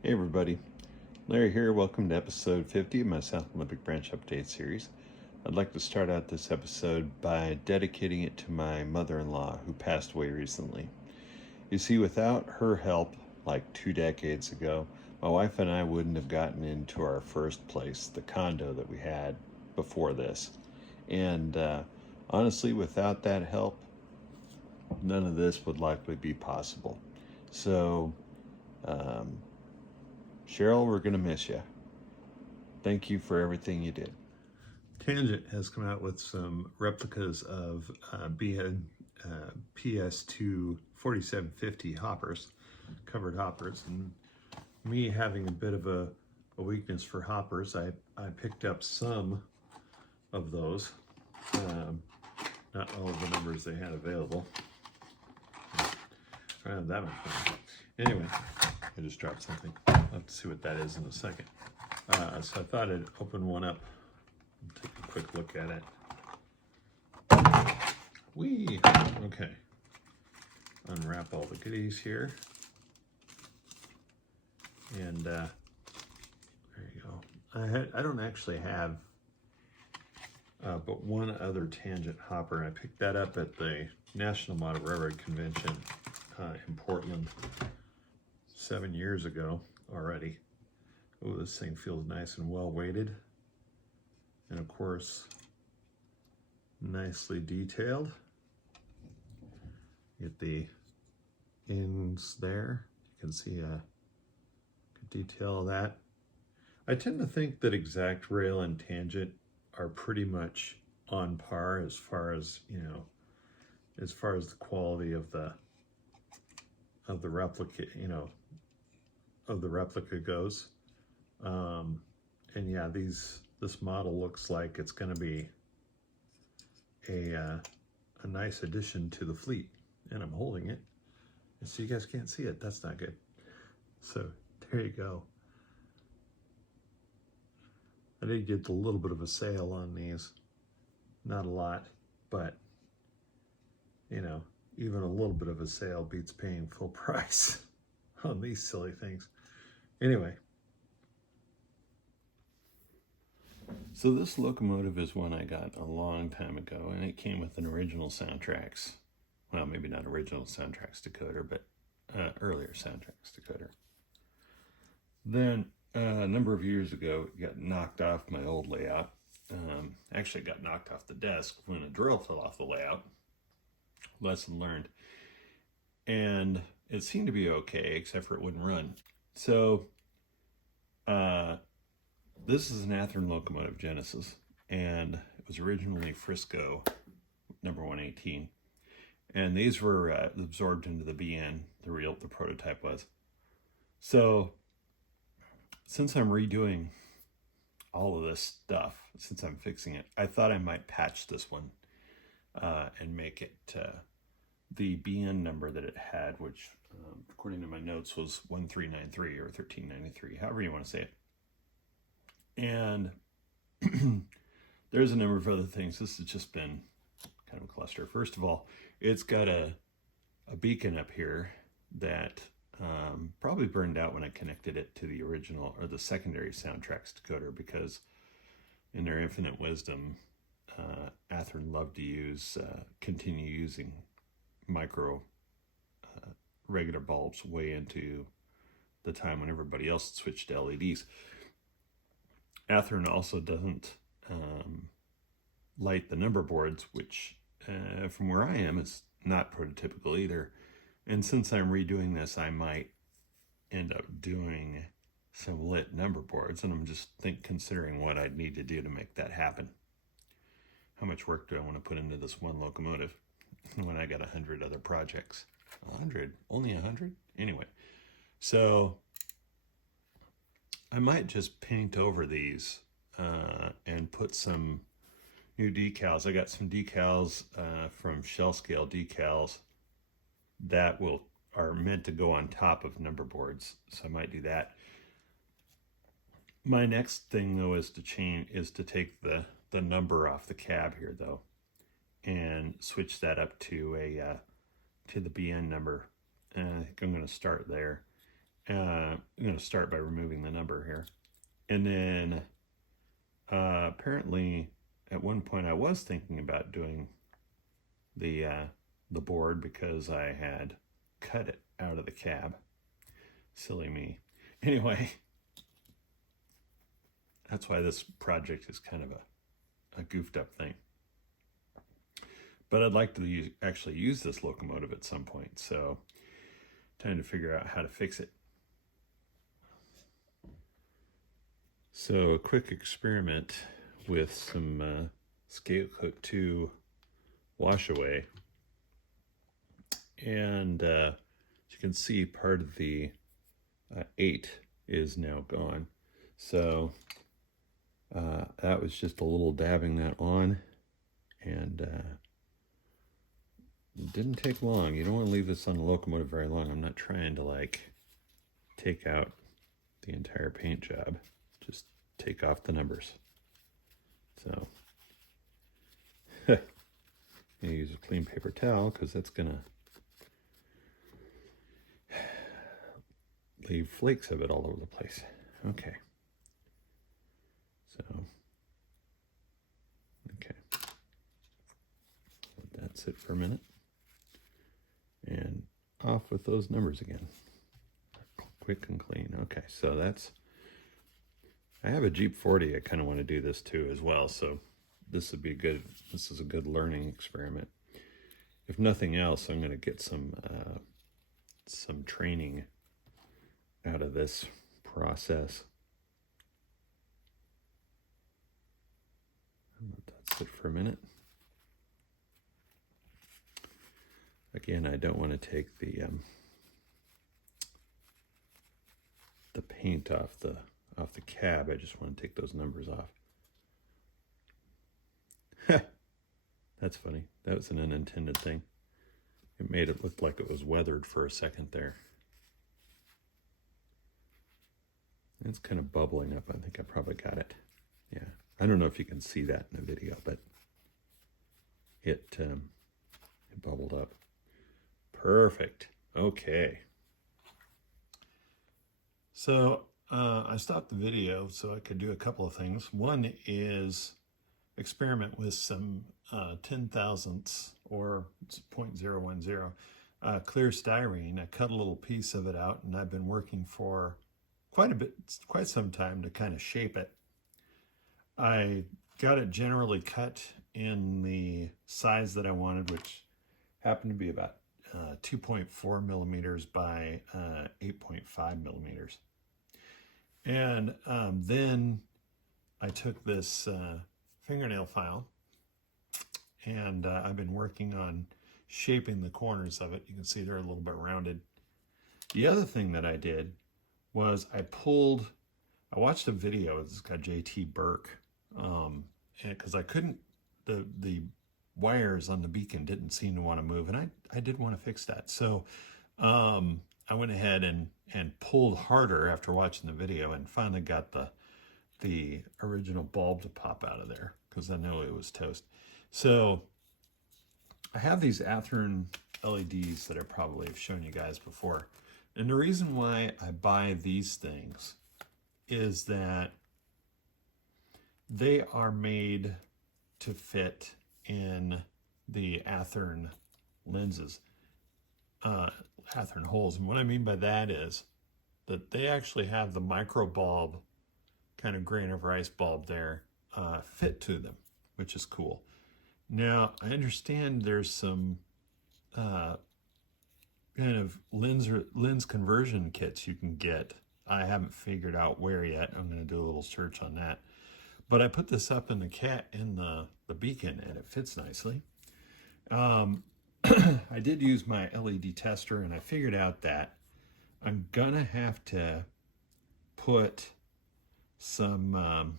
Hey everybody, Larry here. Welcome to episode 50 of my South Olympic Branch Update series. I'd like to start out this episode by dedicating it to my mother-in-law who passed away recently. You see, without her help, like 2 decades ago, my wife and I wouldn't have gotten into our first place, the condo that we had before this. And honestly, without that help, none of this would likely be possible. So, Cheryl, we're going to miss you. Thank you for everything you did. Tangent has come out with some replicas of PS2 4750 hoppers, covered hoppers. And me having a bit of a weakness for hoppers, I picked up some of those. Not all of the numbers they had available. I don't have that much money. Anyway, I just dropped something. I'll have to see what that is in a second. So I thought I'd open one up and take a quick look at it. Okay. Unwrap all the goodies here. And there you go. I don't actually have but one other tangent hopper. I picked that up at the National Model Railroad Convention in Portland 7 years ago already. Oh, this thing feels nice and well weighted. And of course, nicely detailed. Get the ends there. You can see a good detail of that. I tend to think that exact rail and tangent are pretty much on par as far as, as far as the quality of the replica, of the replica goes. And yeah, this model looks like it's going to be a nice addition to the fleet, and I'm holding it, so you guys can't see it. That's not good. So there you go. I did get a little bit of a sale on these, not a lot, but even a little bit of a sale beats paying full price on these silly things. Anyway. So this Locomotive is one I got a long time ago, and it came with an original soundtracks. Well, maybe not original soundtracks decoder, but earlier soundtracks decoder. Then a number of years ago, it got knocked off my old layout. Actually, it got knocked off the desk when a drill fell off the layout. Lesson learned. And it seemed to be okay, except for it wouldn't run. So this is an Athearn Locomotive Genesis, and it was originally Frisco number 118. And these were absorbed into the BN, the prototype was. So since I'm redoing all of this stuff, since I'm fixing it, I thought I might patch this one and make it the BN number that it had, which according to my notes was 1393 or 1393, however you want to say it. And there's a number of other things. This has just been kind of a cluster. First of all, it's got a beacon up here that probably burned out when I connected it to the original or the secondary soundtracks decoder, because in their infinite wisdom, Athearn loved to continue using micro regular bulbs way into the time when everybody else switched to LEDs. Athearn also doesn't light the number boards, which from where I am is not prototypical either. And since I'm redoing this, I might end up doing some lit number boards, and I'm just considering what I'd need to do to make that happen. How much work do I want to put into this one locomotive when I got 100 other projects? 100? Only 100? Anyway, so I might just paint over these and put some new decals. I got some decals from Shell Scale Decals that are meant to go on top of number boards, so I might do that. My next thing though is to take the number off the cab here though, and switch that up to the BN number. I think I'm going to start there. I'm going to start by removing the number here. And then apparently at one point I was thinking about doing the board because I had cut it out of the cab. Silly me. Anyway, that's why this project is kind of a goofed up thing. But I'd like to actually use this locomotive at some point, so trying to figure out how to fix it. So a quick experiment with some Scapecook 2 wash away. And as you can see, part of the 8 is now gone. So that was just a little dabbing that on, and it didn't take long. You don't want to leave this on the locomotive very long. I'm not trying to like take out the entire paint job. Just take off the numbers. So you use a clean paper towel because that's gonna leave flakes of it all over the place. Okay. So, okay. Let that sit for a minute. And off with those numbers again. Quick and clean. Okay, so that's, I have a Jeep 40 I kind of want to do this too as well, so this would be good. This is a good learning experiment. If nothing else, I'm going to get some training out of this process. Let that sit for a minute. Again, I don't want to take the paint off the cab. I just want to take those numbers off. That's funny. That was an unintended thing. It made it look like it was weathered for a second there. It's kind of bubbling up. I think I probably got it. Yeah. I don't know if you can see that in the video, but it bubbled up. Perfect. Okay. So I stopped the video so I could do a couple of things. One is experiment with some 10,000ths or 0.010 clear styrene. I cut a little piece of it out, and I've been working for quite some time to kind of shape it. I got it generally cut in the size that I wanted, which happened to be about 2.4 millimeters by 8.5 millimeters. And then I took this fingernail file, and I've been working on shaping the corners of it. You can see they're a little bit rounded. The other thing that I did was I watched a video with this guy, J.T. Burke, because I couldn't, the wires on the beacon didn't seem to want to move, and I did want to fix that. So I went ahead and pulled harder after watching the video, and finally got the original bulb to pop out of there, because I know it was toast. So I have these Athearn LEDs that I probably have shown you guys before. And the reason why I buy these things is that they are made to fit in the Athearn lenses, Athearn holes. And what I mean by that is that they actually have the micro bulb, kind of grain of rice bulb there, fit to them, which is cool. Now, I understand there's some kind of lens conversion kits you can get. I haven't figured out where yet. I'm going to do a little search on that. But I put this up in the beacon, and it fits nicely. I did use my LED tester, and I figured out that I'm gonna have to put some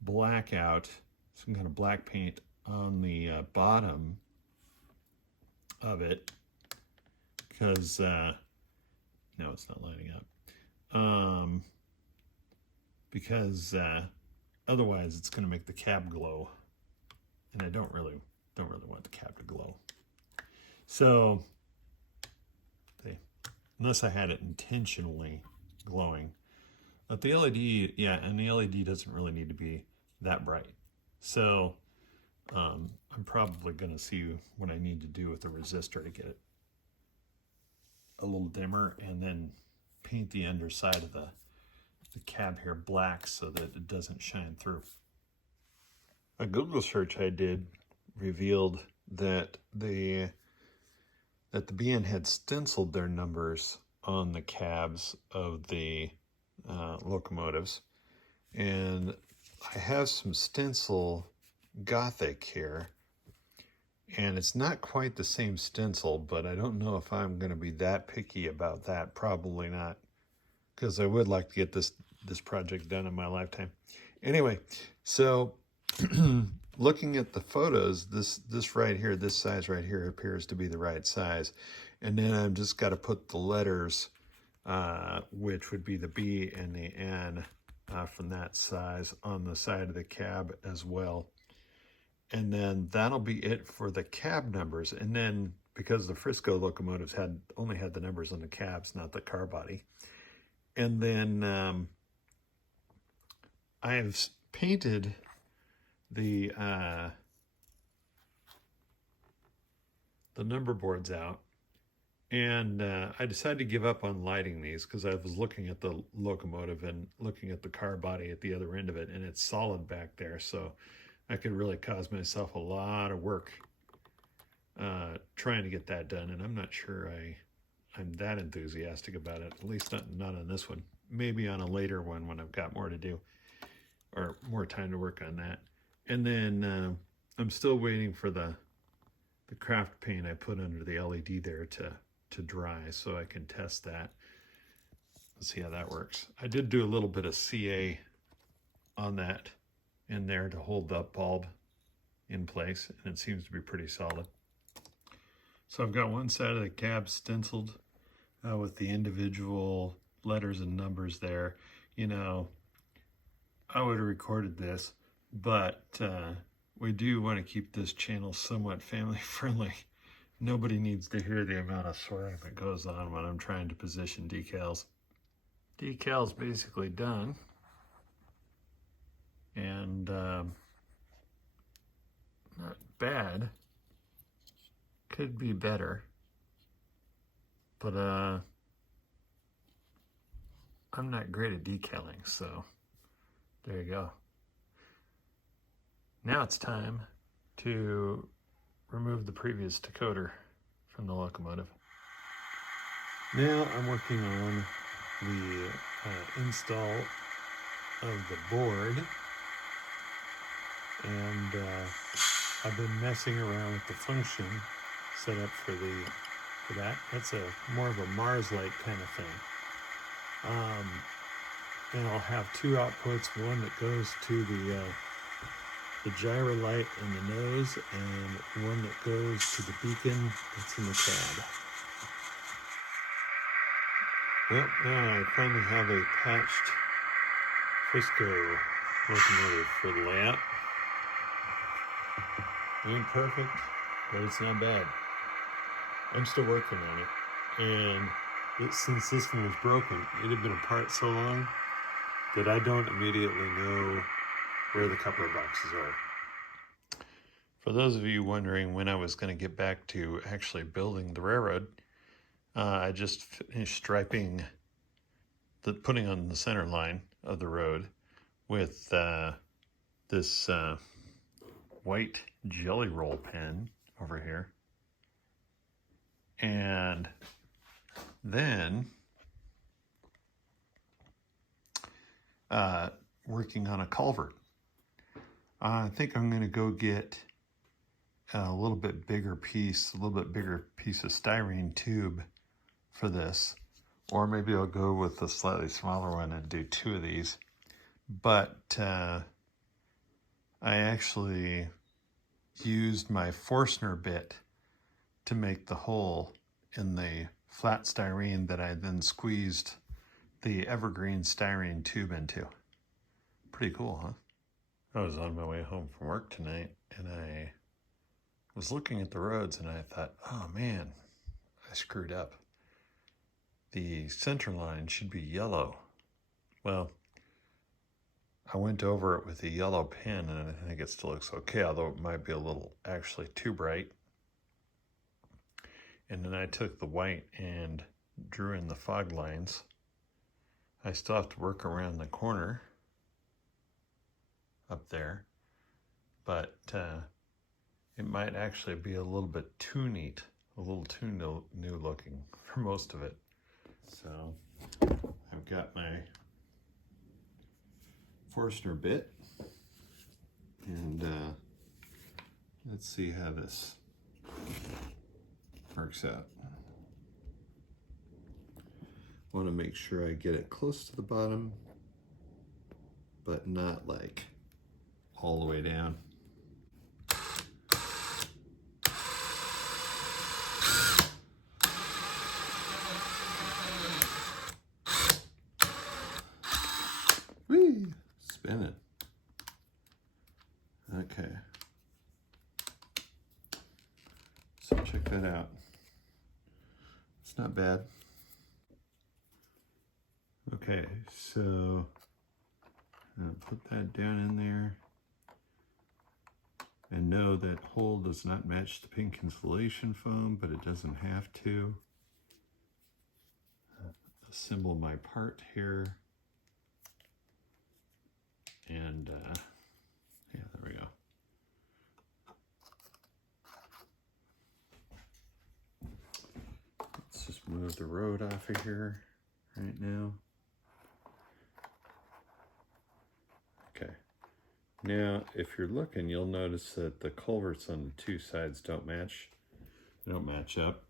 blackout, some kind of black paint on the bottom of it, because no, it's not lining up. Because otherwise it's going to make the cab glow, and I don't really want the cab to glow. So unless I had it intentionally glowing. But the LED, yeah, and the LED doesn't really need to be that bright. So I'm probably going to see what I need to do with the resistor to get it a little dimmer, and then paint the underside of the cab here black so that it doesn't shine through. A Google search I did revealed that the BN had stenciled their numbers on the cabs of the locomotives, and I have some stencil Gothic here, and it's not quite the same stencil, but I don't know if I'm going to be that picky about that. Probably not, because I would like to get this project done in my lifetime. Anyway, so looking at the photos, this right here, this size right here appears to be the right size. And then I've just got to put the letters, which would be the B and the N from that size on the side of the cab as well. And then that'll be it for the cab numbers. And then because the Frisco locomotives only had the numbers on the cabs, not the car body. And then I have painted the number boards out, and I decided to give up on lighting these because I was looking at the locomotive and looking at the car body at the other end of it, and it's solid back there, so I could really cause myself a lot of work trying to get that done, and I'm not sure I'm that enthusiastic about it, at least not on this one. Maybe on a later one when I've got more to do or more time to work on that. And then I'm still waiting for the craft paint I put under the LED there to dry so I can test that. Let's see how that works. I did do a little bit of CA on that in there to hold the bulb in place, and it seems to be pretty solid. So I've got one side of the cab stenciled with the individual letters and numbers there. You know, I would have recorded this, but we do want to keep this channel somewhat family friendly. Nobody needs to hear the amount of swearing that goes on when I'm trying to position decals. Decal's basically done, and not bad. Could be better, but I'm not great at decaling, so there you go. Now it's time to remove the previous decoder from the locomotive. Now I'm working on the install of the board, and I've been messing around with the function set up for that. That's more of a Mars-like kind of thing. And I'll have two outputs, one that goes to the gyro light in the nose, and one that goes to the beacon that's in the cab. Well, now I finally have a patched Frisco locomotive for the layout. It ain't perfect, but it's not bad. I'm still working on it, and since this one was broken, it had been apart so long that I don't immediately know where the coupler boxes are. For those of you wondering when I was going to get back to actually building the railroad, I just finished striping, putting on the center line of the road with this white jelly roll pen over here. And then working on a culvert. I think I'm going to go get a little bit bigger piece of styrene tube for this, or maybe I'll go with a slightly smaller one and do two of these. But I actually used my Forstner bit to make the hole in the flat styrene that I then squeezed the evergreen styrene tube into. Pretty cool, huh? I was on my way home from work tonight, and I was looking at the roads, and I thought, oh man, I screwed up. the center line should be yellow. Well, I went over it with a yellow pen and I think it still looks okay, although it might be a little actually too bright. And then I took the white and drew in the fog lines. I still have to work around the corner up there, but it might actually be a little bit too neat, a little too new looking for most of it. So I've got my Forstner bit, and let's see how this works out. I want to make sure I get it close to the bottom, but not like all the way down. Whee! Spin it. Okay. So check that out. It's not bad. Okay, so I'll put that down in there. And know that hole does not match the pink insulation foam, but it doesn't have to. Assemble my part here. And yeah, there we go. Let's just move the road off of here right now. Okay. Now, if you're looking, you'll notice that the culverts on the two sides don't match. They don't match up.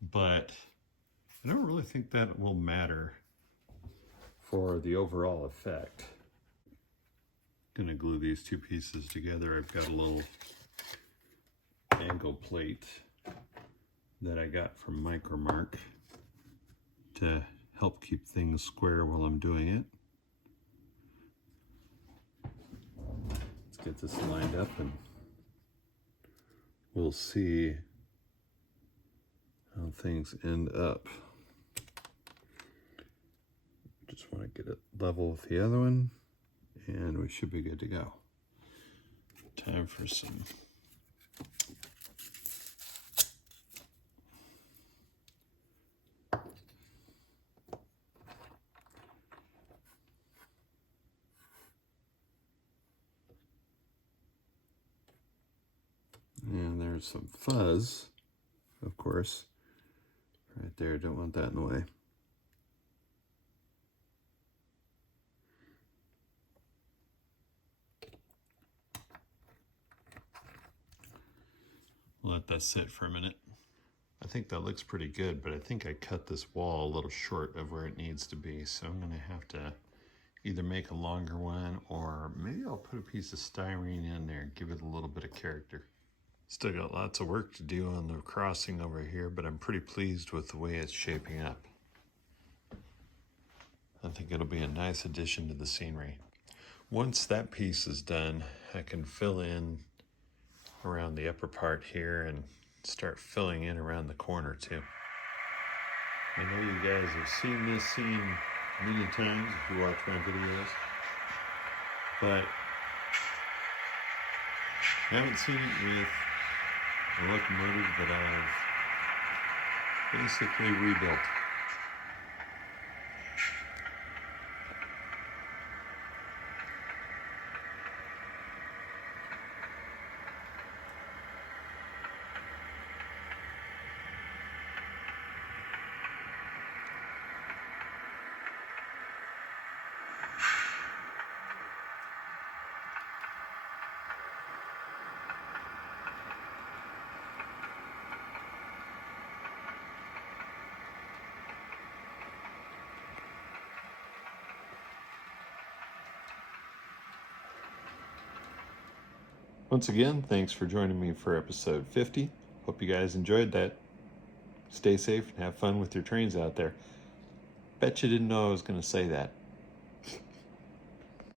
But I don't really think that will matter for the overall effect. Gonna glue these two pieces together. I've got a little angle plate that I got from Micromark to help keep things square while I'm doing it. Let's get this lined up and we'll see how things end up. Just want to get it level with the other one, and we should be good to go. Time for some and there's some fuzz, of course, right there. Don't want that in the way. Let that sit for a minute. I think that looks pretty good, but I think I cut this wall a little short of where it needs to be, so I'm gonna have to either make a longer one, or maybe I'll put a piece of styrene in there and give it a little bit of character. Still got lots of work to do on the crossing over here, but I'm pretty pleased with the way it's shaping up. I think it'll be a nice addition to the scenery. Once that piece is done, I can fill in around the upper part here and start filling in around the corner too. I know you guys have seen this scene many times if you watch my videos, but I haven't seen it with the locomotive that I've basically rebuilt. Once again, thanks for joining me for episode 50. Hope you guys enjoyed that. Stay safe and have fun with your trains out there. Bet you didn't know I was going to say that.